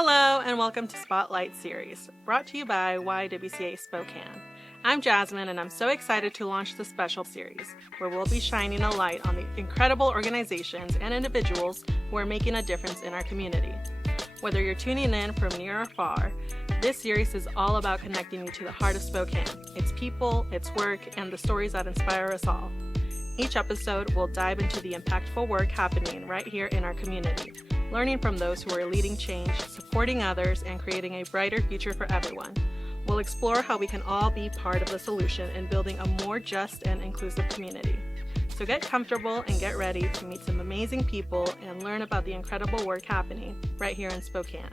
Hello and welcome to Spotlight Series, brought to you by YWCA Spokane. I'm Jasmine and I'm so excited to launch this special series where we'll be shining a light on the incredible organizations and individuals who are making a difference in our community. Whether you're tuning in from near or far, this series is all about connecting you to the heart of Spokane, its people, its work, and the stories that inspire us all. Each episode will dive into the impactful work happening right here in our community, learning from those who are leading change, supporting others, and creating a brighter future for everyone. We'll explore how we can all be part of the solution in building a more just and inclusive community. So get comfortable and get ready to meet some amazing people and learn about the incredible work happening right here in Spokane.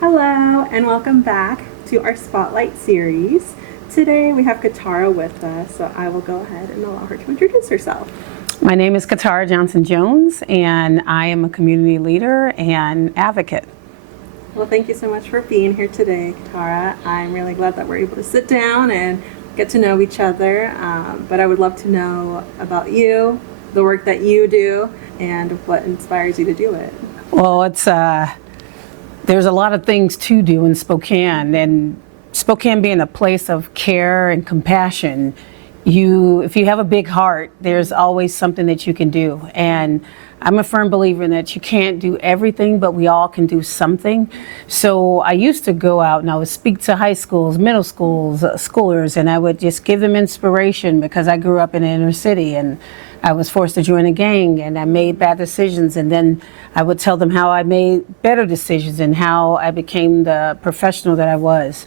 Hello and welcome back to our Spotlight series. Today we have Kitara with us, so I will go ahead and allow her to introduce herself. My name is Kitara Johnson-Jones, and I am a community leader and advocate. Well, thank you so much for being here today, Kitara. I'm really glad that we're able to sit down and get to know each other, but I would love to know about you, the work that you do, and what inspires you to do it. Well, there's a lot of things to do in Spokane, and Spokane being a place of care and compassion, if you have a big heart, there's always something that you can do. And I'm a firm believer in that you can't do everything, but we all can do something. So I used to go out and I would speak to high schools, middle schools, schoolers, and I would just give them inspiration because I grew up in the inner city and I was forced to join a gang and I made bad decisions, and then I would tell them how I made better decisions and how I became the professional that I was.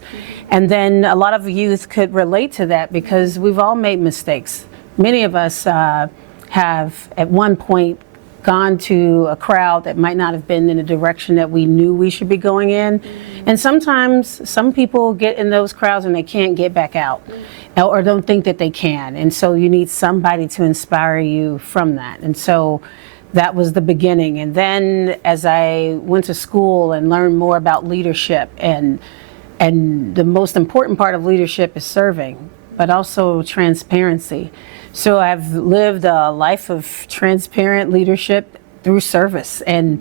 And then a lot of youth could relate to that because we've all made mistakes. Many of us have at one point gone to a crowd that might not have been in the direction that we knew we should be going in. And sometimes some people get in those crowds and they can't get back out or don't think that they can. And so you need somebody to inspire you from that. And so that was the beginning. And then as I went to school and learned more about leadership, and the most important part of leadership is serving, but also transparency. So I've lived a life of transparent leadership through service, and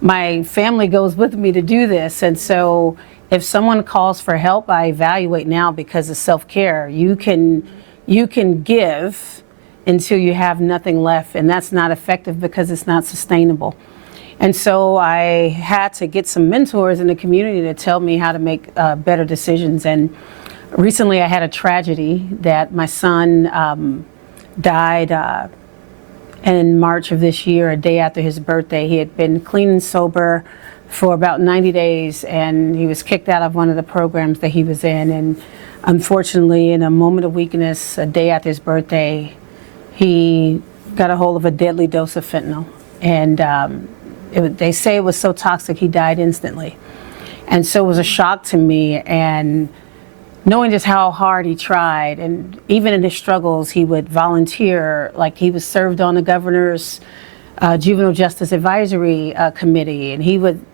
my family goes with me to do this. And so if someone calls for help, I evaluate now because of self-care. You can give until you have nothing left, and that's not effective because it's not sustainable. And so I had to get some mentors in the community to tell me how to make better decisions. And recently I had a tragedy that my son died in March of this year, a day after his birthday. He had been clean and sober for about 90 days, and he was kicked out of one of the programs that he was in. And unfortunately, in a moment of weakness, a day after his birthday, he got a hold of a deadly dose of fentanyl. And they say it was so toxic he died instantly. And so it was a shock to me, and knowing just how hard he tried, and even in his struggles, he would volunteer, like he was served on the governor's Juvenile Justice Advisory Committee, and he would,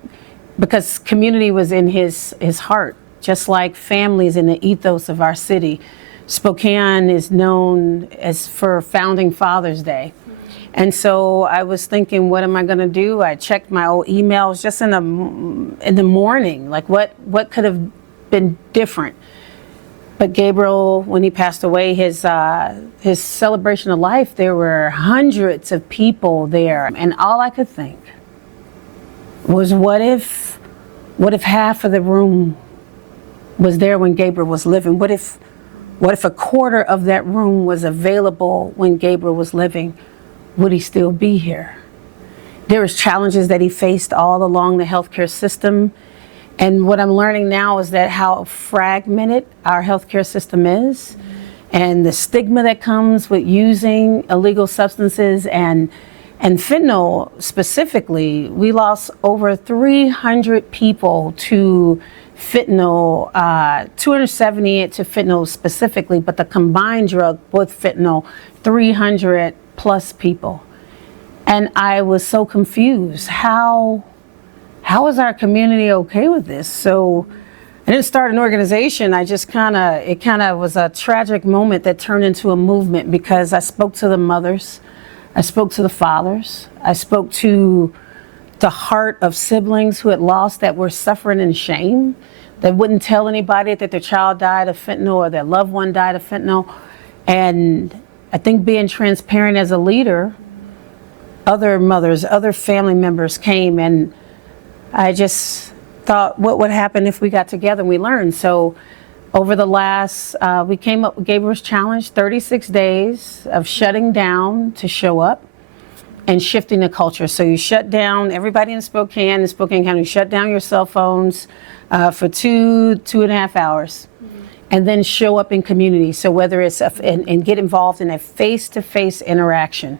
because community was in his heart, just like families in the ethos of our city. Spokane is known as for Founding Father's Day. And so I was thinking, what am I going to do? I checked my old emails just in the morning, like what could have been different. But Gabriel, when he passed away, his celebration of life, there were hundreds of people there, and all I could think was, what if half of the room was there when Gabriel was living? What if a quarter of that room was available when Gabriel was living? Would he still be here? There was challenges that he faced all along the healthcare system. And what I'm learning now is that how fragmented our healthcare system is, and the stigma that comes with using illegal substances and fentanyl specifically. We lost over 300 people to fentanyl, 278 to fentanyl specifically, but the combined drug with fentanyl, 300 plus people. And I was so confused. How is our community okay with this? So I didn't start an organization. It kind of was a tragic moment that turned into a movement, because I spoke to the mothers, I spoke to the fathers, I spoke to the heart of siblings who had lost, that were suffering in shame, that wouldn't tell anybody that their child died of fentanyl or their loved one died of fentanyl. And I think being transparent as a leader, other mothers, other family members came, and I just thought, what would happen if we got together and we learned? So over the last, we came up with Gabriel's challenge, 36 days of shutting down to show up and shifting the culture. So you shut down, everybody in Spokane County, shut down your cell phones for 2.5 hours, and then show up in community. So whether it's, and get involved in a face-to-face interaction.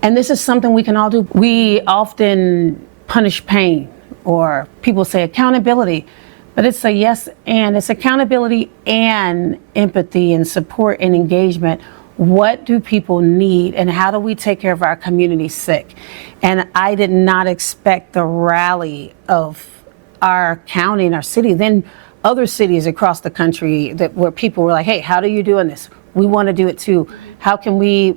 And this is something we can all do. We often punish pain, or people say accountability, but it's a yes and. It's accountability and empathy and support and engagement. What do people need, and how do we take care of our community sick? And I did not expect the rally of our county and our city, then other cities across the country, where people were like, hey, how are you doing this? We want to do it too. How can we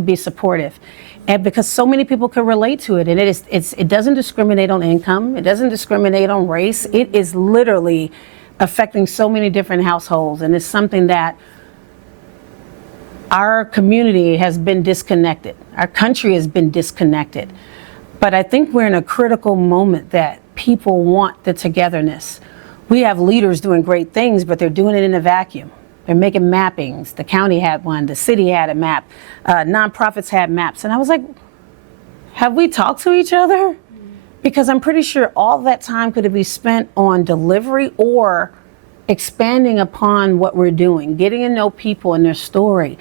be supportive? And because so many people can relate to it, and it doesn't discriminate on income, it doesn't discriminate on race. It is literally affecting so many different households, and it's something that our community has been disconnected. Our country has been disconnected. But I think we're in a critical moment that people want the togetherness. We have leaders doing great things, but they're doing it in a vacuum. They're making mappings. The county had one, the city had a map, nonprofits had maps. And I was like, have we talked to each other? Because I'm pretty sure all that time could be spent on delivery or expanding upon what we're doing, getting to know people and their story.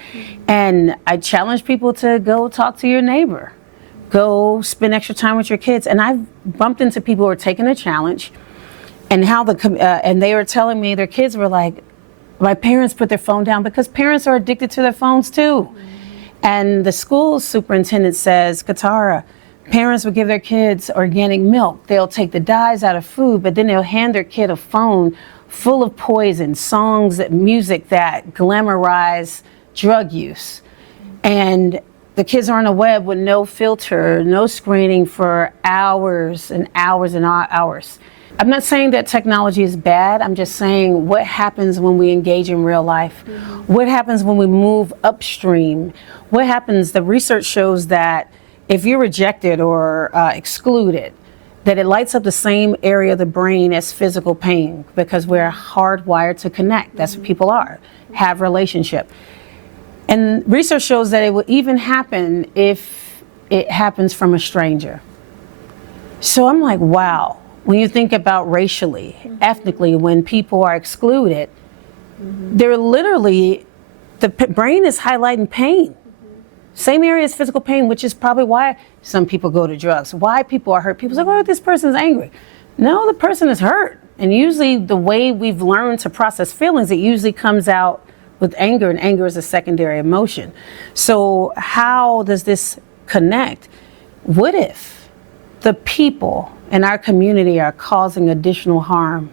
And I challenge people to go talk to your neighbor, go spend extra time with your kids. And I've bumped into people who are taking the challenge, and how and they were telling me their kids were like, my parents put their phone down, because parents are addicted to their phones too. And the school superintendent says, Kitara, parents will give their kids organic milk. They'll take the dyes out of food, but then they'll hand their kid a phone full of poison, songs, music that glamorize drug use. And the kids are on the web with no filter, no screening for hours and hours and hours. I'm not saying that technology is bad. I'm just saying what happens when we engage in real life. What happens when we move upstream? What happens? The research shows that if you're rejected or excluded, that it lights up the same area of the brain as physical pain, because we're hardwired to connect. That's what people are, have relationship. And research shows that it will even happen if it happens from a stranger. So I'm like, wow. When you think about racially, ethnically, when people are excluded, they're literally, the brain is highlighting pain. Same area as physical pain, which is probably why some people go to drugs, why people are hurt. People say, oh, this person's angry. No, the person is hurt. And usually the way we've learned to process feelings, it usually comes out with anger, and anger is a secondary emotion. So how does this connect? What if the people in our community are causing additional harm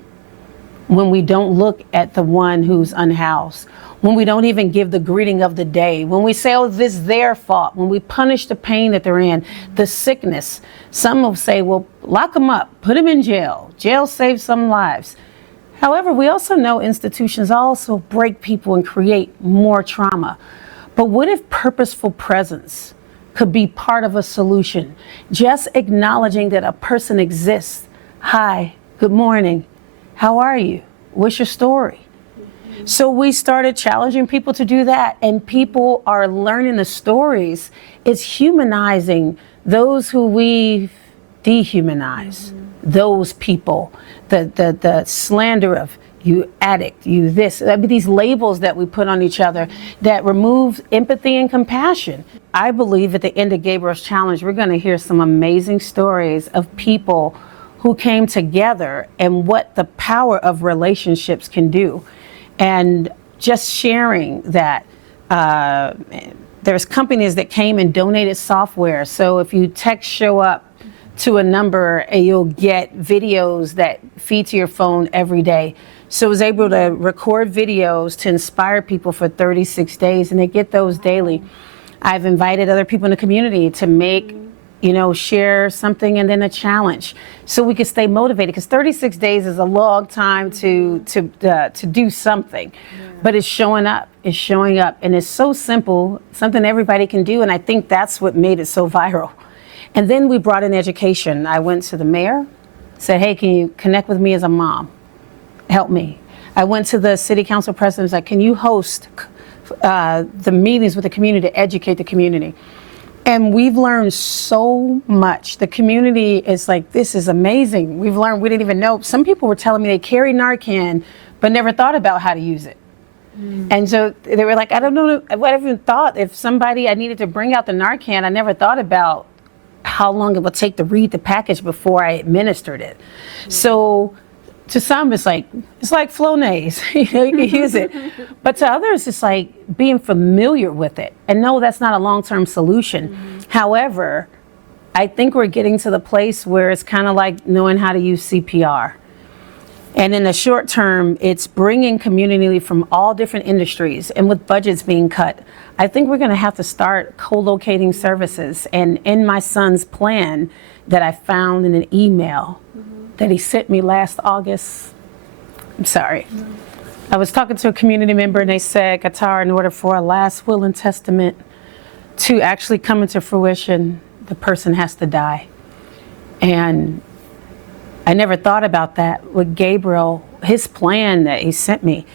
when we don't look at the one who's unhoused, when we don't even give the greeting of the day, when we say, oh, this is their fault, when we punish the pain that they're in, the sickness? Some will say, well, lock them up, put them in jail. Jail saves some lives. However, we also know institutions also break people and create more trauma. But what if purposeful presence could be part of a solution? Just acknowledging that a person exists. Hi, good morning. How are you? What's your story? So we started challenging people to do that, and people are learning the stories. It's humanizing those who we've dehumanized. Those people, the slander of you addict, you this, I mean, these labels that we put on each other that remove empathy and compassion. I believe at the end of Gabriel's challenge, we're going to hear some amazing stories of people who came together and what the power of relationships can do. And just sharing that there's companies that came and donated software. So if you text show up to a number, and you'll get videos that feed to your phone every day. So I was able to record videos to inspire people for 36 days, and they get those daily. I've invited other people in the community to make share something and then a challenge so we can stay motivated, because 36 days is a long time to do something. But it's showing up, and it's so simple, something everybody can do. And I think that's what made it so viral. And then we brought in education. I went to the mayor, said, hey, can you connect with me as a mom? Help me. I went to the city council president, like, can you host the meetings with the community to educate the community? And we've learned so much. The community is like, this is amazing. We've learned, we didn't even know. Some people were telling me they carry Narcan, but never thought about how to use it. And so they were like, I don't know what I even thought. If I needed to bring out the Narcan, I never thought about how long it would take to read the package before I administered it. So to some, it's like Flonase, you can use it. But to others, it's like being familiar with it. And no, that's not a long-term solution. However, I think we're getting to the place where it's kind of like knowing how to use CPR. And in the short term, it's bringing community from all different industries, and with budgets being cut, I think we're going to have to start co-locating services. And in my son's plan that I found in an email that he sent me last August, I was talking to a community member, and they said, Kitara, in order for a last will and testament to actually come into fruition, the person has to die. And I never thought about that with Gabriel, his plan that he sent me.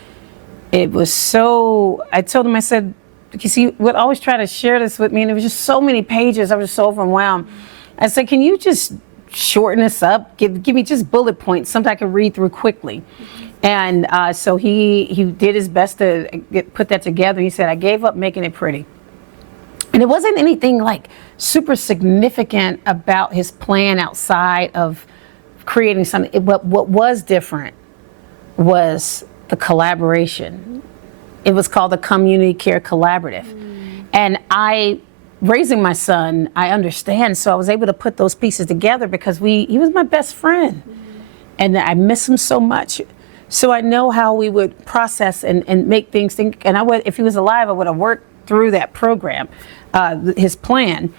It was so, I told him, I said, because he would always try to share this with me, and it was just so many pages, I was so overwhelmed. I said, can you just shorten this up? Give me just bullet points, something I could read through quickly. And so he did his best to put that together. He said, I gave up making it pretty. And it wasn't anything like super significant about his plan outside of creating something. What was different was the collaboration. It was called the Community Care Collaborative. And raising my son, I understand. So I was able to put those pieces together because he was my best friend. And I miss him so much. So I know how we would process and make things think. And if he was alive, I would have worked through that program, his plan.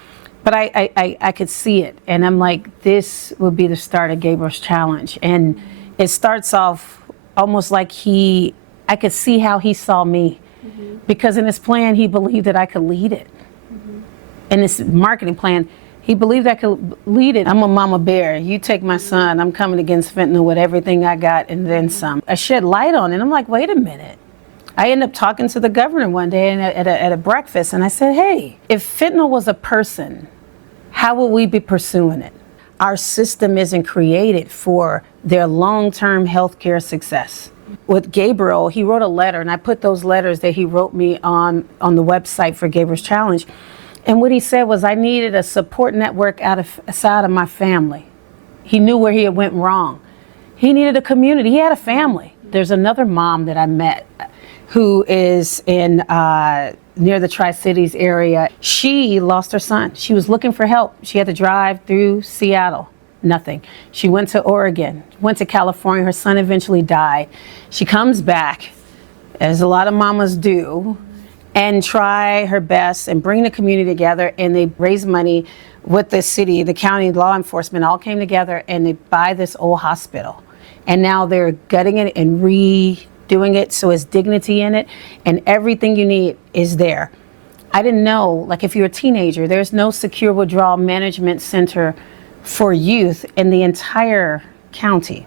But I could see it, and I'm like, this would be the start of Gabriel's challenge. And it starts off almost like I could see how he saw me, because in his plan, he believed that I could lead it. In this marketing plan, he believed I could lead it. I'm a mama bear. You take my son, I'm coming against fentanyl with everything I got and then some. I shed light on it. I'm like, wait a minute. I ended up talking to the governor one day at a breakfast, and I said, hey, if fentanyl was a person, how will we be pursuing it? Our system isn't created for their long-term healthcare success. With Gabriel, he wrote a letter, and I put those letters that he wrote me on the website for Gabriel's Challenge. And what he said was, I needed a support network outside of my family. He knew where he had went wrong. He needed a community. He had a family. There's another mom that I met who is in near the Tri-Cities area. She lost her son. She was looking for help. She had to drive through Seattle. Nothing. She went to Oregon, went to California. Her son eventually died. She comes back, as a lot of mamas do, and try her best and bring the community together, and they raise money with the city, the county, law enforcement all came together, and they buy this old hospital. And now they're gutting it and redoing it so it's dignity in it, and everything you need is there. I didn't know, like if you're a teenager, there's no secure withdrawal management center for youth in the entire county.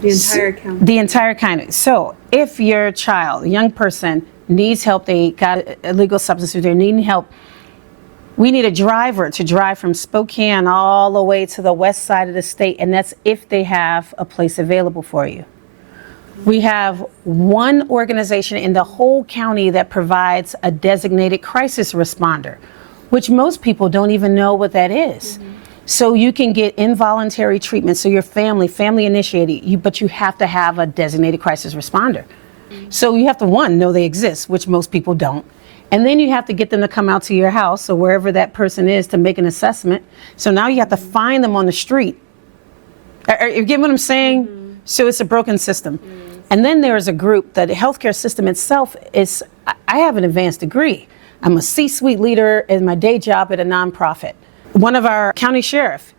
The entire county? The entire county. So if your child, a young person, needs help, they got illegal substances, they're needing help, we need a driver to drive from Spokane all the way to the west side of the state, and that's if they have a place available for you. We have one organization in the whole county that provides a designated crisis responder, which most people don't even know what that is. So you can get involuntary treatment, so your family initiated, but you have to have a designated crisis responder. So you have to, one, know they exist, which most people don't. And then you have to get them to come out to your house or wherever that person is to make an assessment. So now you have to find them on the street. You get what I'm saying? So it's a broken system. And then there is a group that the healthcare system itself is, I have an advanced degree. I'm a C-suite leader in my day job at a nonprofit. One of our county sheriff,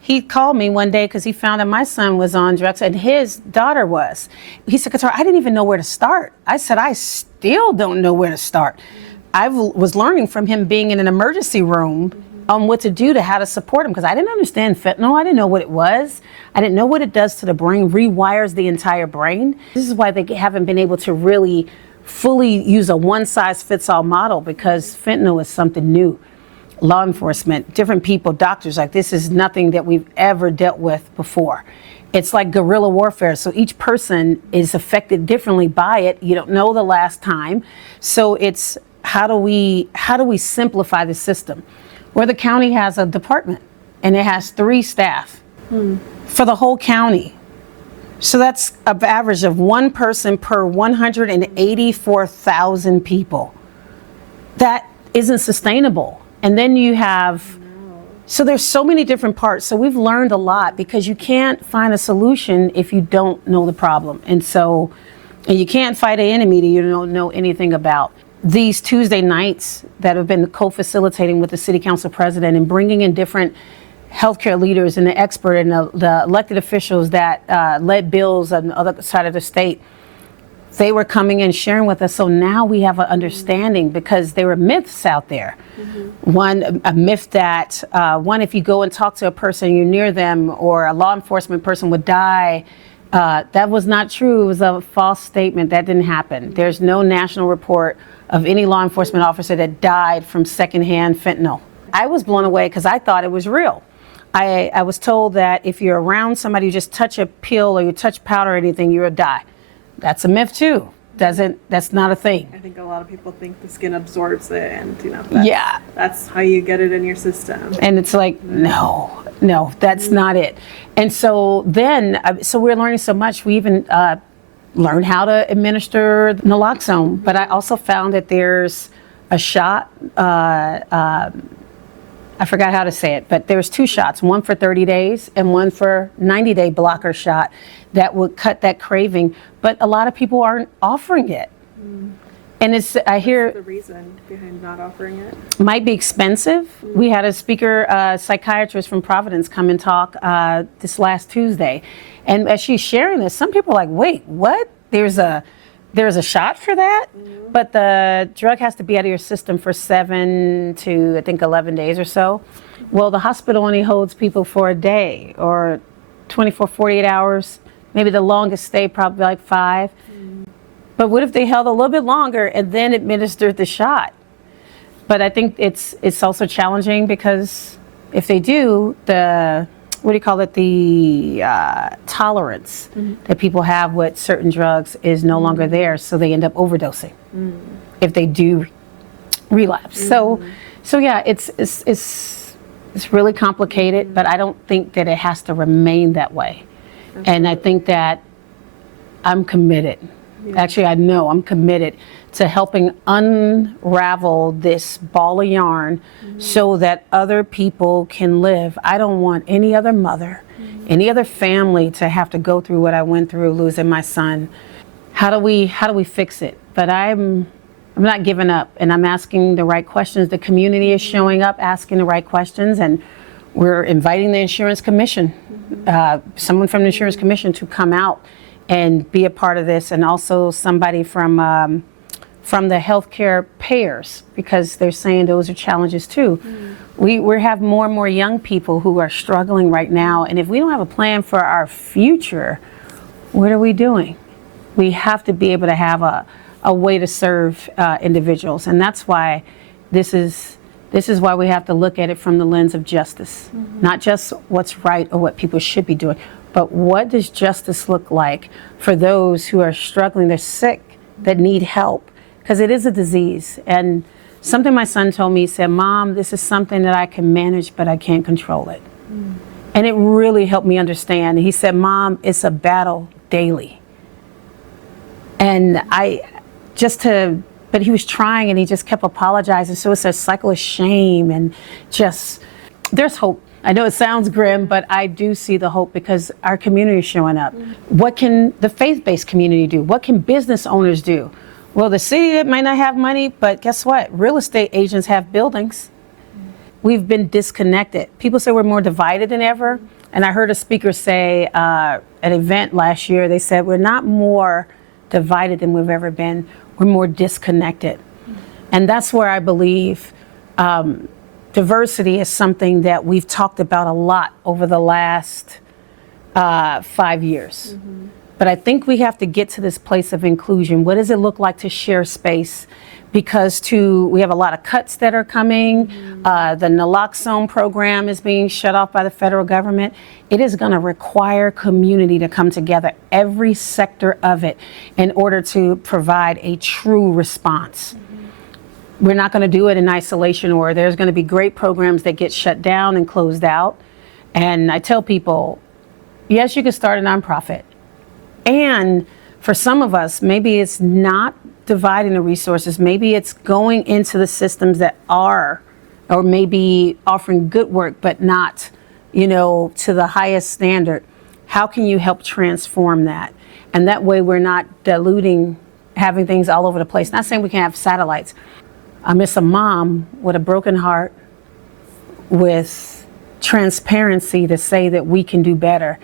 he called me one day because he found that my son was on drugs and his daughter was. He said, Kitara, I didn't even know where to start. I said, I still don't know where to start. I was learning from him being in an emergency room on what to do, to how to support him, because I didn't understand fentanyl. I didn't know what it was. I didn't know what it does to the brain, rewires the entire brain. This is why they haven't been able to really fully use a one-size-fits-all model, because fentanyl is something new. Law enforcement, different people, doctors, like this is nothing that we've ever dealt with before. It's like guerrilla warfare. So each person is affected differently by it. You don't know the last time. So it's how do we simplify the system? Where the county has a department and it has 3 staff for the whole county. So that's an average of 1 person per 184,000 people. That isn't sustainable. And then you have, so there's so many different parts. So we've learned a lot, because you can't find a solution if you don't know the problem. And you can't fight an enemy that you don't know anything about. These Tuesday nights that have been co-facilitating with the city council president and bringing in different healthcare leaders and the expert and the elected officials that led bills on the other side of the state, they were coming and sharing with us. So now we have an understanding, because there were myths out there. A myth that if you go and talk to a person, you're near them, or a law enforcement person would die. That was not true. It was a false statement. That didn't happen. There's no national report of any law enforcement officer that died from secondhand fentanyl. I was blown away because I thought it was real. I was told that if you're around somebody, you just touch a pill or you touch powder or anything, you'll die. That's a myth too. That's not a thing. I think a lot of people think the skin absorbs it, and that's how you get it in your system. And it's like, no, that's not it. And so then, we're learning so much. We even learned how to administer naloxone, but I also found that there's a shot, I forgot how to say it, but there's 2 shots, one for 30 days and one for 90-day blocker shot that would cut that craving. But a lot of people aren't offering it. And I hear the reason behind not offering it might be expensive. We had a speaker, psychiatrist from Providence, come and talk this last Tuesday. And as she's sharing this, some people are like, wait, what? There's a shot for that? But the drug has to be out of your system for 7 to, I think, 11 days or so. Well, the hospital only holds people for a day or 24, 48 hours. Maybe the longest stay, probably like 5. But what if they held a little bit longer and then administered the shot? But I think it's also challenging, because if they do, the tolerance that people have with certain drugs is no longer there, so they end up overdosing if they do relapse. So yeah, it's really complicated, but I don't think that it has to remain that way. And I think that I'm committed. Actually, I know I'm committed to helping unravel this ball of yarn so that other people can live. I don't want any other mother, any other family to have to go through what I went through losing my son. How do we fix it? But I'm not giving up, and I'm asking the right questions. The community is showing up, asking the right questions, and we're inviting the insurance commission, someone from the insurance commission to come out and be a part of this, and also somebody from the healthcare payers, because they're saying those are challenges too. We have more and more young people who are struggling right now, and if we don't have a plan for our future, what are we doing? We have to be able to have a way to serve individuals, and that's why this is why we have to look at it from the lens of justice, not just what's right or what people should be doing, but what does justice look like for those who are struggling, they're sick, that need help, because it is a disease. And something my son told me, he said, Mom, this is something that I can manage, but I can't control it. And it really helped me understand. He said, Mom, it's a battle daily. And but he was trying, and he just kept apologizing. So it's a cycle of shame, and there's hope. I know it sounds grim, but I do see the hope, because our community is showing up. What can the faith-based community do? What can business owners do? Well, the city that might not have money, but guess what? Real estate agents have buildings. We've been disconnected. People say we're more divided than ever. And I heard a speaker say at an event last year, they said we're not more divided than we've ever been. We're more disconnected. And that's where I believe diversity is something that we've talked about a lot over the last 5 years. But I think we have to get to this place of inclusion. What does it look like to share space? Because we have a lot of cuts that are coming. The naloxone program is being shut off by the federal government. It is going to require community to come together, every sector of it, in order to provide a true response. We're not going to do it in isolation, or there's going to be great programs that get shut down and closed out. And I tell people, yes, you can start a nonprofit. And for some of us, maybe it's not dividing the resources. Maybe it's going into the systems that are, or maybe offering good work, but not, to the highest standard. How can you help transform that? And that way we're not diluting, having things all over the place. Not saying we can't have satellites. I miss a mom with a broken heart, with transparency to say that we can do better.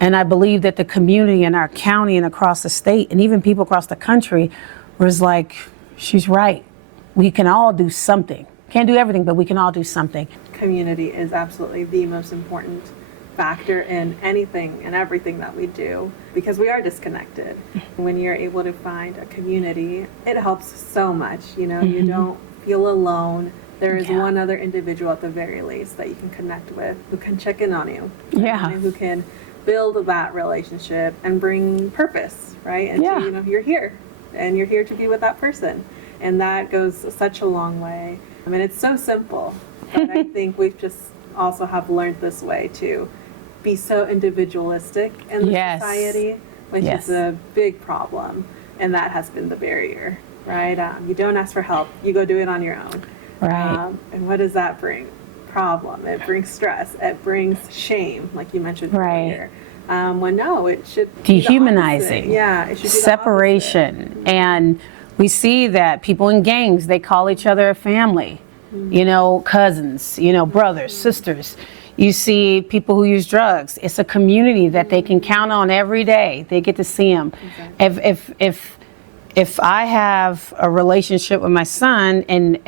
And I believe that the community in our county and across the state, and even people across the country, was like, she's right. We can all do something. Can't do everything, but we can all do something. Community is absolutely the most important factor in anything and everything that we do, because we are disconnected. When you're able to find a community, it helps so much. You don't feel alone. There is one other individual at the very least that you can connect with, who can check in on you. Yeah. And who can build that relationship and bring purpose, right? And you're here, and you're here to be with that person. And that goes such a long way. I mean, it's so simple, but I think we've just also have learned this way to be so individualistic in the society, which is a big problem. And that has been the barrier, right? You don't ask for help, you go do it on your own. Right. And what does that bring? Problem. It brings stress. It brings shame, like you mentioned earlier. When no, it should dehumanizing. Be it should be separation. And we see that people in gangs, they call each other a family. Cousins, brothers, sisters. You see people who use drugs. It's a community that they can count on every day. They get to see them. Exactly. If I have a relationship with my son and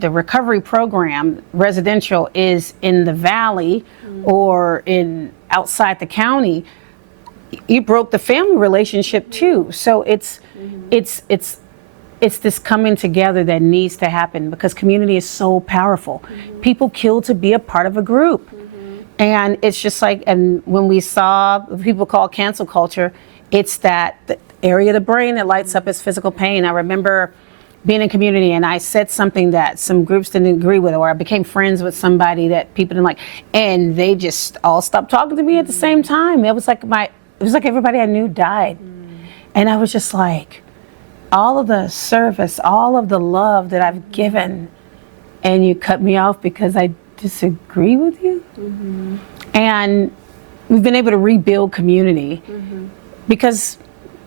the recovery program, residential, is in the valley or outside the county, you broke the family relationship too. So it's this coming together that needs to happen, because community is so powerful. People kill to be a part of a group. And it's just like, and when we saw people call cancel culture, it's the area of the brain that lights up as physical pain. I remember being in community and I said something that some groups didn't agree with, or I became friends with somebody that people didn't like, and they just all stopped talking to me at the same time. It was like everybody I knew died. And I was just like, all of the service, all of the love that I've given, and you cut me off because I disagree with you? And we've been able to rebuild community because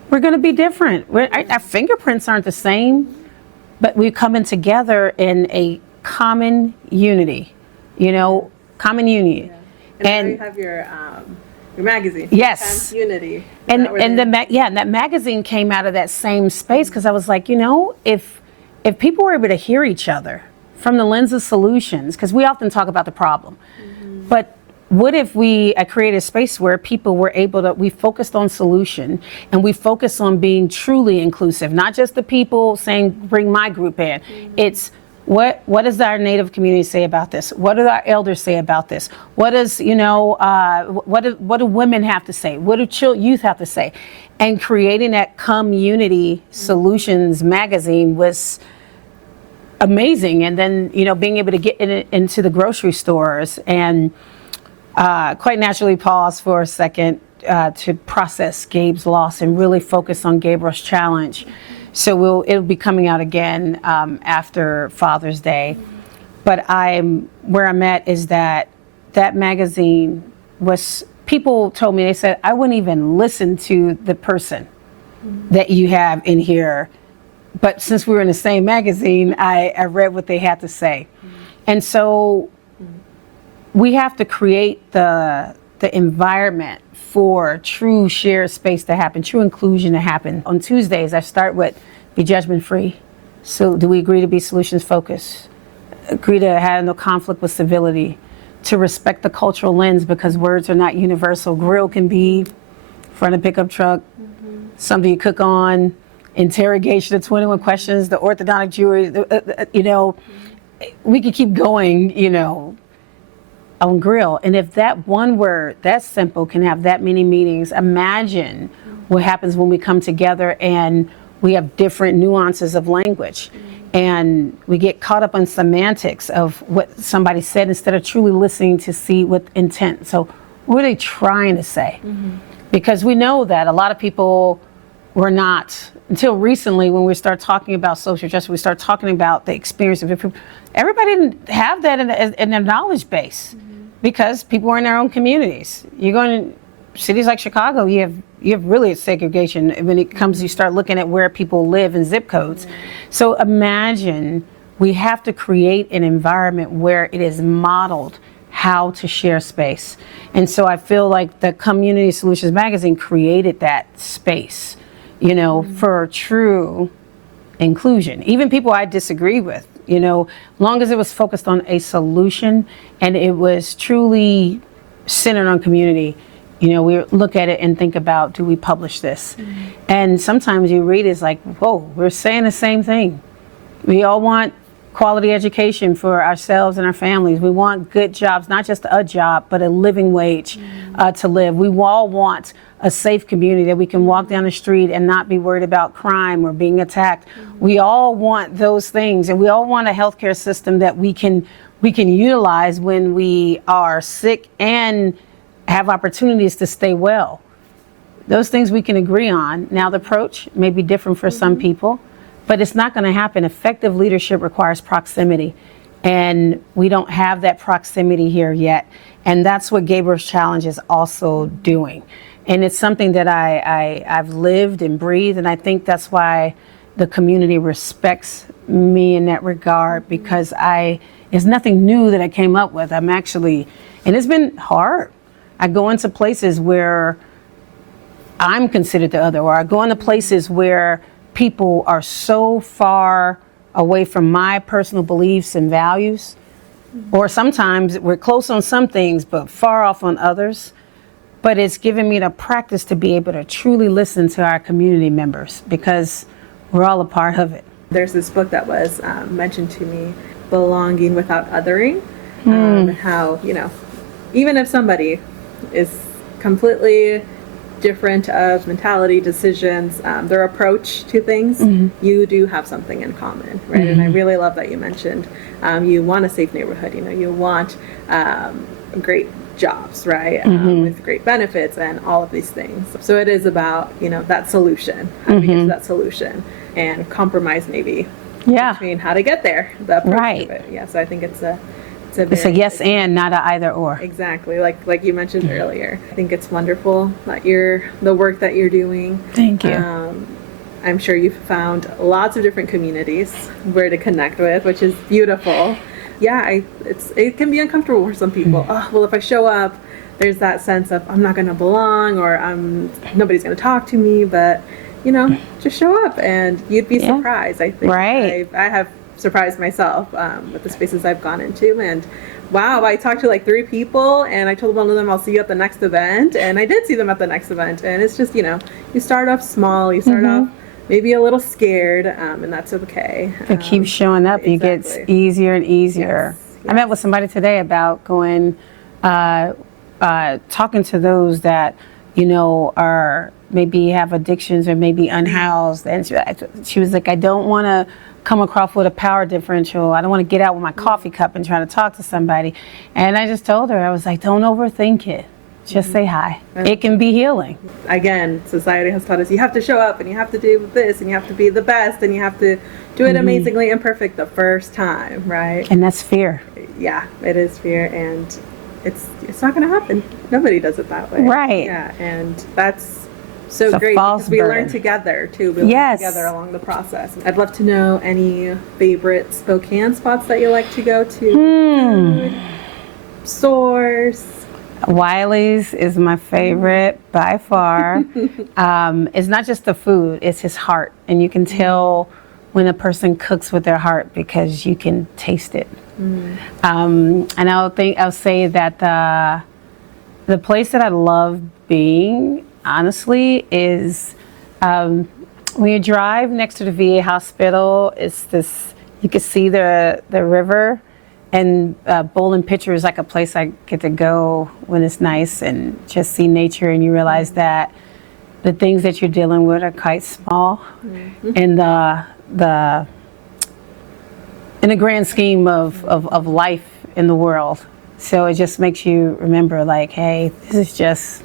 we're going to be different. Our fingerprints aren't the same, but we're coming together in a common unity, common unity. Yeah. And you have your magazine. Yes. Unity. And that magazine came out of that same space, because I was like, if people were able to hear each other from the lens of solutions, because we often talk about the problem, but what if I created a space where people were we focused on solution, and we focused on being truly inclusive, not just the people saying, bring my group in. It's what does our Native community say about this? What do our elders say about this? What does, what do women have to say? What do youth have to say? And creating that community solutions magazine was amazing. And then, being able to get into the grocery stores and quite naturally pause for a second to process Gabe's loss and really focus on Gabriel's challenge. So it'll be coming out again after Father's Day. But where I'm at is that magazine people told me, they said, I wouldn't even listen to the person that you have in here but since we were in the same magazine, I read what they had to say. And so we have to create the environment for true shared space to happen, true inclusion to happen. On Tuesdays, I start with be judgment free. So do we agree to be solutions focused? Agree to have no conflict with civility, to respect the cultural lens because words are not universal. Grill can be front of pickup truck, something you cook on, interrogation of 21 questions, the orthodontic jury, we could keep going, on grill. And if that one word, that simple, can have that many meanings, imagine what happens when we come together and we have different nuances of language. And we get caught up on semantics of what somebody said instead of truly listening to see with intent. So what are they trying to say? Because we know that a lot of people were not, until recently when we start talking about social justice, we start talking about the experience of it. Everybody didn't have that in their knowledge base because people were in their own communities. You go in cities like Chicago, you have really a segregation when it comes, you start looking at where people live and zip codes. So imagine we have to create an environment where it is modeled how to share space. And so I feel like the Community Solutions Magazine created that space, for true inclusion. Even people I disagree with, long as it was focused on a solution and it was truly centered on community. We look at it and think about, do we publish this? And sometimes you read it's like, whoa, we're saying the same thing. We all want quality education for ourselves and our families. We want good jobs, not just a job, but a living wage to live. We all want a safe community that we can walk down the street and not be worried about crime or being attacked. We all want those things, and we all want a healthcare system that we can utilize when we are sick and have opportunities to stay well. Those things we can agree on. Now the approach may be different for some people, but it's not going to happen. Effective leadership requires proximity, and we don't have that proximity here yet. And that's what Gabriel's Challenge is also doing. And it's something that I've lived and breathed, and I think that's why the community respects me in that regard, because it's nothing new that I came up with. And it's been hard. I go into places where I'm considered the other, or I go into places where people are so far away from my personal beliefs and values, or sometimes we're close on some things, but far off on others. But it's given me the practice to be able to truly listen to our community members because we're all a part of it. There's this book that was mentioned to me, Belonging Without Othering, how, even if somebody is completely different of mentality, decisions, their approach to things, you do have something in common, right? And I really love that you mentioned you want a safe neighborhood, you want great jobs, right? With great benefits and all of these things. So it is about, that solution, how do we get to that solution, and compromise maybe between how to get there, the approach to it. Yeah, so I think it's a yes and, not a either or. Exactly, like you mentioned earlier. I think it's wonderful that the work that you're doing. Thank you. I'm sure you've found lots of different communities where to connect with, which is beautiful. Yeah, it can be uncomfortable for some people. Oh, well, if I show up, there's that sense of I'm not going to belong, or nobody's going to talk to me. But just show up, and you'd be surprised. I think. Right. I have surprised myself with the spaces I've gone into, and wow, I talked to like 3 people, and I told one of them I'll see you at the next event, and I did see them at the next event. And it's just you start off small, you start off maybe a little scared, and that's okay. It keeps showing up. Exactly. It gets easier and easier. Yes. I met with somebody today about going, talking to those that, are maybe have addictions or maybe unhoused. And she was like, I don't want to come across with a power differential. I don't want to get out with my coffee cup and try to talk to somebody. And I just told her, I was like, don't overthink it. Just say hi. It can be healing. Again, society has taught us you have to show up and you have to do this and you have to be the best and you have to do it amazingly imperfect the first time, right? And that's fear. Yeah, it is fear, and it's not going to happen. Nobody does it that way. Right. Yeah, and that's So It's a great, false because we learn burden. together too. We learn Yes. together along the process. I'd love to know any favorite Spokane spots that you like to go to. Food, stores. Wiley's is my favorite by far. It's not just the food, it's his heart. And you can tell when a person cooks with their heart because you can taste it. And I'll say that the place that I love being, honestly, is when you drive next to the VA hospital, it's this, you can see the river. And Bowling Picture is like a place I get to go when it's nice and just see nature, and you realize that the things that you're dealing with are quite small in the in the grand scheme of life in the world. So it just makes you remember, like, hey, this is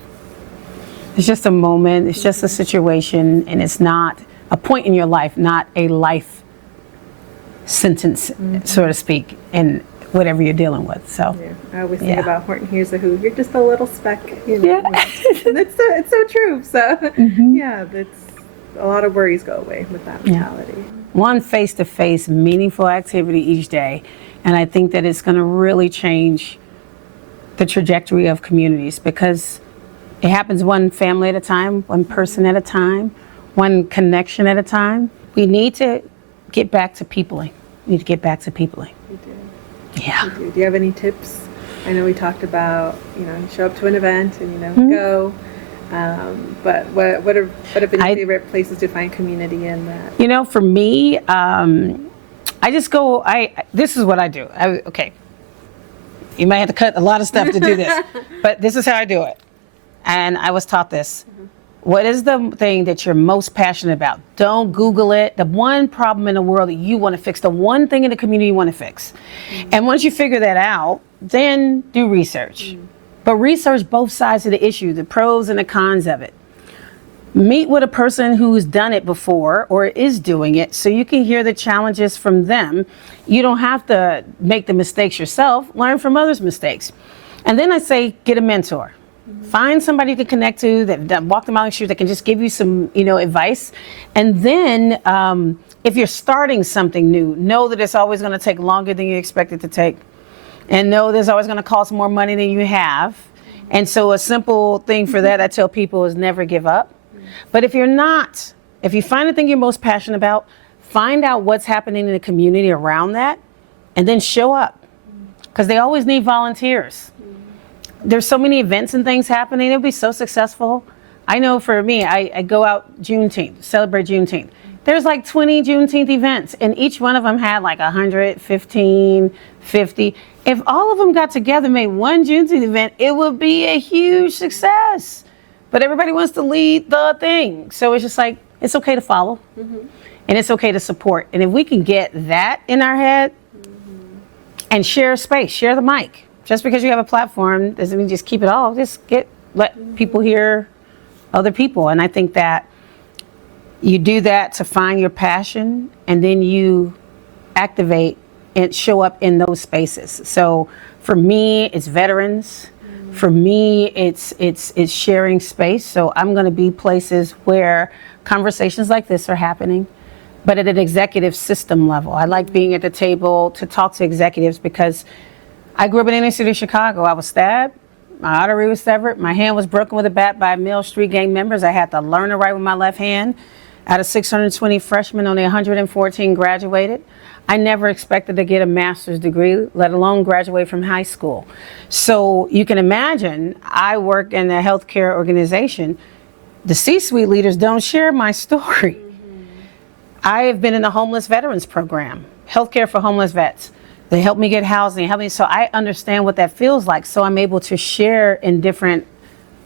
just a moment, it's just a situation, and it's not a point in your life, not a life sentence, so to speak, in whatever you're dealing with. So Yeah, I always think about Horton Hears a Who. You're just a little speck, you know. Yeah. And it's so true. So yeah, that's a lot of worries go away with that mentality. one face-to-face meaningful activity each day, and I think that it's going to really change the trajectory of communities, because it happens one family at a time, one person at a time, one connection at a time. We need to get back to peopling. We need to get back to peopling. You do. Yeah. Do you have any tips? I know we talked about, you show up to an event and, go. But what have been your favorite places to find community in that? For me, I just go, this is what I do. Okay. You might have to cut a lot of stuff to do this, but this is how I do it. And I was taught this. What is the thing that you're most passionate about? Don't Google it. The one problem in the world that you want to fix, the one thing in the community you want to fix. And once you figure that out, then do research. But research both sides of the issue, the pros and the cons of it. Meet with a person who's done it before or is doing it, so you can hear the challenges from them. You don't have to make the mistakes yourself. Learn from others' mistakes. And then I say, get a mentor. Find somebody you can connect to that walk the mile in shoes that can just give you some, advice. And then if you're starting something new, know that it's always going to take longer than you expect it to take. And know there's always going to cost more money than you have. And so a simple thing for that I tell people is never give up. But if you find the thing you're most passionate about, find out what's happening in the community around that, and then show up. Because they always need volunteers. There's so many events and things happening. It'll be so successful. I know for me, I go out Juneteenth, celebrate Juneteenth. There's like 20 Juneteenth events, and each one of them had like 100, 15, 50. If all of them got together and made one Juneteenth event, it would be a huge success. But everybody wants to lead the thing. So it's just like, it's okay to follow. And it's okay to support. And if we can get that in our head and share space, share the mic. Just because you have a platform doesn't mean just keep it all. Just let people hear other people. And I think that you do that to find your passion, and then you activate and show up in those spaces. So for me, it's veterans. For me, it's sharing space. So I'm going to be places where conversations like this are happening, but at an executive system level. I like being at the table to talk to executives, because I grew up in the inner city of Chicago. I was stabbed, my artery was severed, my hand was broken with a bat by male street gang members. I had to learn to write with my left hand. Out of 620 freshmen, only 114 graduated. I never expected to get a master's degree, let alone graduate from high school. So you can imagine, I work in a healthcare organization. The C-suite leaders don't share my story. I have been in the homeless veterans program, healthcare for homeless vets. They help me get housing, so I understand what that feels like. So I'm able to share in different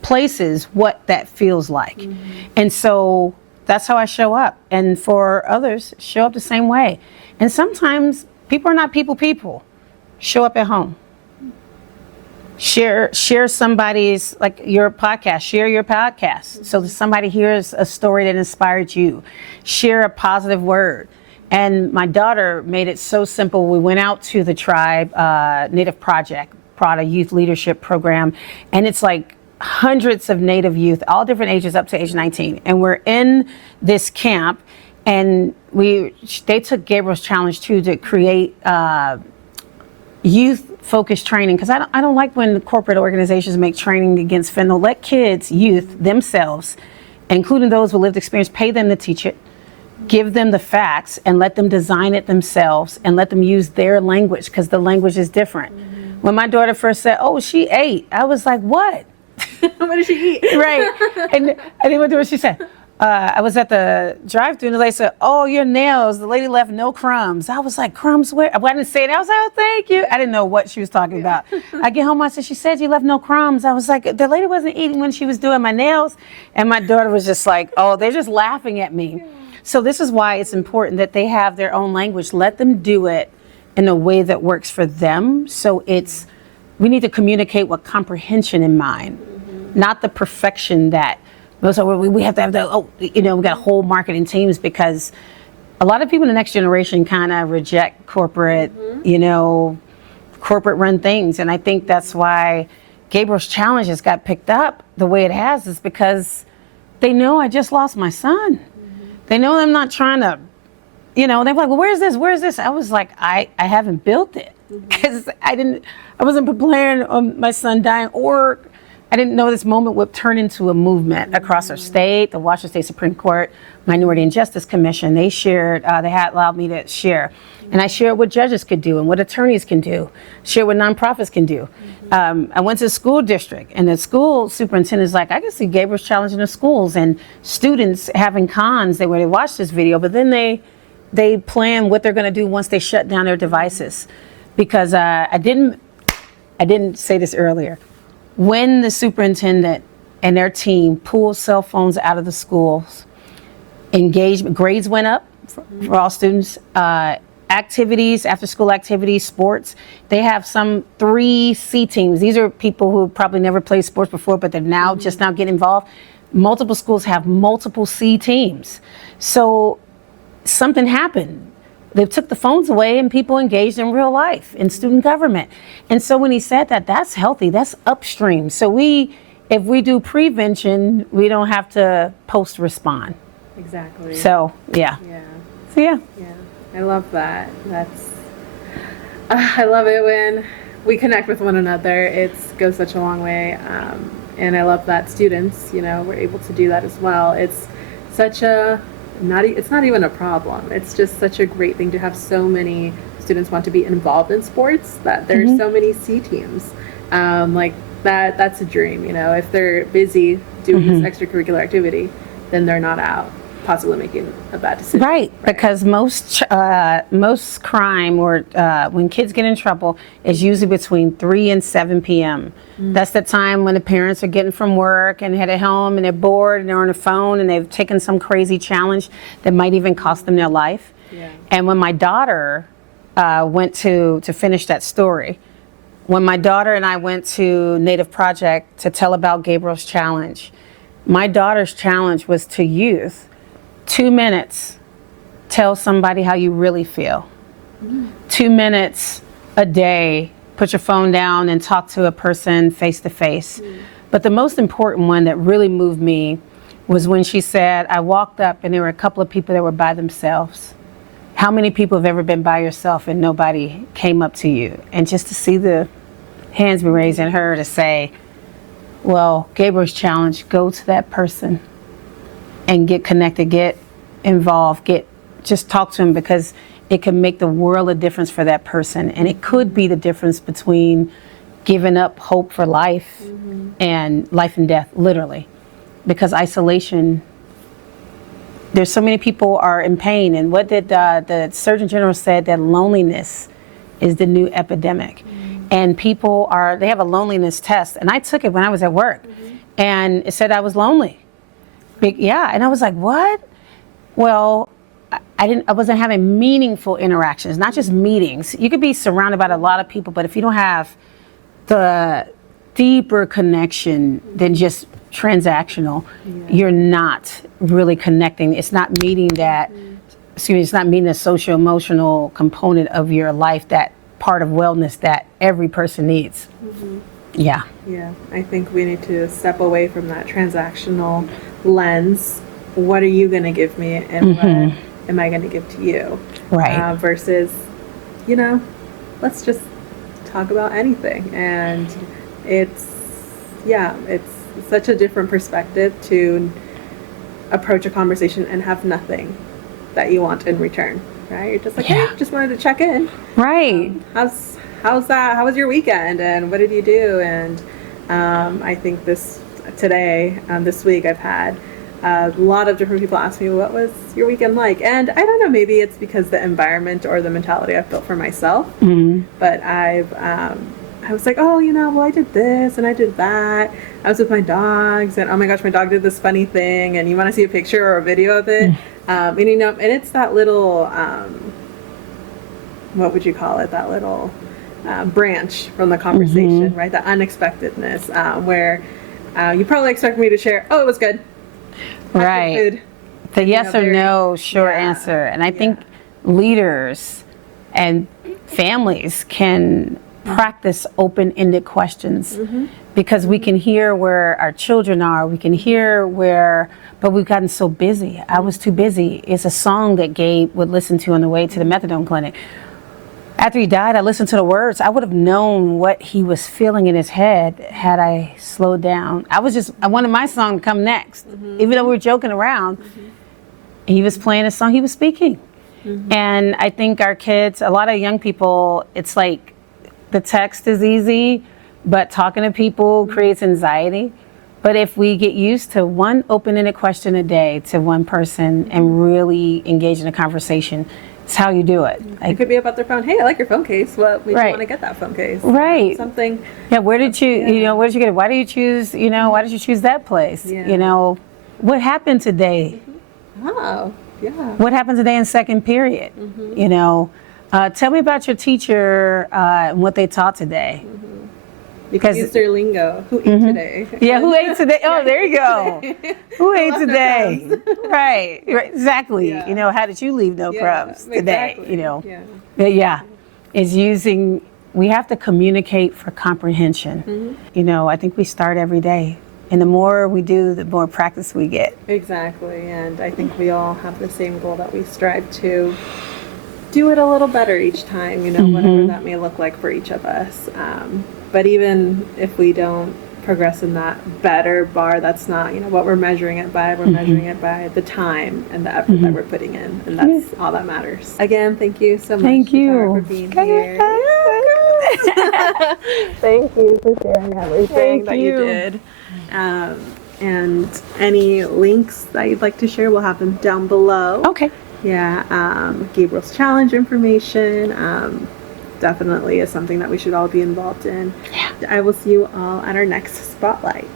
places what that feels like. And so that's how I show up. And for others, show up the same way. And sometimes people are not people. Show up at home. Share somebody's, like your podcast, share your podcast. So that somebody hears a story that inspired you. Share a positive word. And my daughter made it so simple. We went out to the tribe, Native Project, brought a youth leadership program. And it's like hundreds of Native youth, all different ages up to age 19. And we're in this camp, and they took Gabriel's challenge too to create youth-focused training, because I don't like when corporate organizations make training against fentanyl. Let kids, youth themselves, including those with lived experience, pay them to teach it, give them the facts, and let them design it themselves, and let them use their language, because the language is different. When my daughter first said, "Oh, she ate," I was like, "What?" What did she eat? Right. And I didn't what she said. I was at the drive-thru, and the lady said, "Oh, your nails, the lady left no crumbs." I was like, "Crumbs where?" I didn't say it. I was like, "Oh, thank you." I didn't know what she was talking about. I get home, I said, "She said you left no crumbs." I was like, the lady wasn't eating when she was doing my nails. And my daughter was just like, "Oh, they're just laughing at me." So this is why it's important that they have their own language. Let them do it in a way that works for them. So we need to communicate with comprehension in mind, not the perfection that, so we have to have we got whole marketing teams, because a lot of people in the next generation kind of reject corporate, corporate run things. And I think that's why Gabriel's challenge has got picked up the way it has, is because they know I just lost my son. They know I'm not trying to, they're like, "Well, where's this? Where's this?" I was like, I haven't built it, because I wasn't preparing on my son dying, or I didn't know this moment would turn into a movement across our state. The Washington State Supreme Court Minority and Justice Commission, they had allowed me to share. And I shared what judges could do and what attorneys can do, share what nonprofits can do. I went to the school district, and the school superintendent is like, "I can see Gabriel's challenge in the schools," and students having cons. They watch this video, but then they plan what they're going to do once they shut down their devices. Because I didn't say this earlier. When the superintendent and their team pulled cell phones out of the schools, grades went up for all students, activities, after school activities, sports. They have some 3 C teams. These are people who probably never played sports before, but they're just now getting involved. Multiple schools have multiple C teams. So something happened. They took the phones away, and people engaged in real life, in student government. And so when he said that, that's healthy, that's upstream. So if we do prevention, we don't have to post-respond. Exactly. So, yeah. Yeah. So, yeah. Yeah. I love that. I love it when we connect with one another. It goes such a long way. And I love that students, were able to do that as well. It's such it's not even a problem. It's just such a great thing to have so many students want to be involved in sports, that there's so many C teams. That's a dream, if they're busy doing this extracurricular activity, then they're not out possibly making a bad decision. Right, because most crime, or when kids get in trouble, is usually between 3 and 7 p.m. That's the time when the parents are getting from work and headed home, and they're bored, and they're on the phone, and they've taken some crazy challenge that might even cost them their life. Yeah. And when my daughter went to finish that story, when my daughter and I went to Native Project to tell about Gabriel's challenge, my daughter's challenge was to youth, 2 minutes, tell somebody how you really feel. 2 minutes a day, put your phone down and talk to a person face to face. But the most important one that really moved me was when she said, "I walked up and there were a couple of people that were by themselves." How many people have ever been by yourself and nobody came up to you? And just to see the hands be raised in her to say, well, Gabriel's challenge, go to that person and get connected, get involved, just talk to him, because it can make the world a difference for that person. And it could be the difference between giving up hope for life and life and death, literally. Because isolation, there's so many people are in pain. And what did the Surgeon General said, that loneliness is the new epidemic. And people they have a loneliness test. And I took it when I was at work, and it said I was lonely. And I was like, what? Well, I wasn't having meaningful interactions, not just meetings. You could be surrounded by a lot of people, but if you don't have the deeper connection than just transactional, you're not really connecting. It's not meeting it's not meeting the social emotional component of your life, that part of wellness that every person needs. Yeah. Yeah, I think we need to step away from that transactional lens. What are you going to give me, and what am I going to give to you? Right. Versus, let's just talk about anything. And it's such a different perspective to approach a conversation and have nothing that you want in return, right? You're just like, hey, just wanted to check in. Right. How's that? How was your weekend? And what did you do? And I think this week, I've had a lot of different people ask me, what was your weekend like? And I don't know, maybe it's because the environment or the mentality I've built for myself. But I was like, oh, well, I did this and I did that. I was with my dogs, and oh my gosh, my dog did this funny thing, and you want to see a picture or a video of it? And it's that little, what would you call it? That little branch from the conversation, right? The unexpectedness, where you probably expect me to share, oh, it was good. Right. Food. The yes or no short answer. And I think leaders and families can practice open-ended questions because we can hear where our children are. We can hear but we've gotten so busy. I was too busy. It's a song that Gabe would listen to on the way to the methadone clinic. After he died, I listened to the words. I would have known what he was feeling in his head had I slowed down. I wanted my song to come next. Even though we were joking around, he was playing a song, he was speaking. And I think our kids, a lot of young people, it's like the text is easy, but talking to people creates anxiety. But if we get used to one open-ended question a day to one person and really engage in a conversation, it's how you do it. It could be about their phone. Hey, I like your phone case. What made you want to get that phone case? Right. Something. Yeah. Where did where did you get it? Why did you choose? Why did you choose that place? Yeah. What happened today? Oh, yeah. What happened today in second period? Tell me about your teacher and what they taught today. Because use their lingo. Who ate today? Yeah, who ate today? Oh, there you go. Who ate today? Right, exactly. Yeah. How did you leave no crumbs today? Exactly. It's we have to communicate for comprehension. I think we start every day. And the more we do, the more practice we get. Exactly. And I think we all have the same goal, that we strive to do it a little better each time, whatever that may look like for each of us. But even if we don't progress in that better bar, that's not, what we're measuring it by. We're measuring it by the time and the effort that we're putting in. And that's all that matters. Again, thank you so much, Kitara, for being here. Thank you for sharing everything that you did. And any links that you'd like to share, we'll have them down below. Okay. Yeah, Gabriel's challenge information definitely is something that we should all be involved in. Yeah. I will see you all at our next spotlight.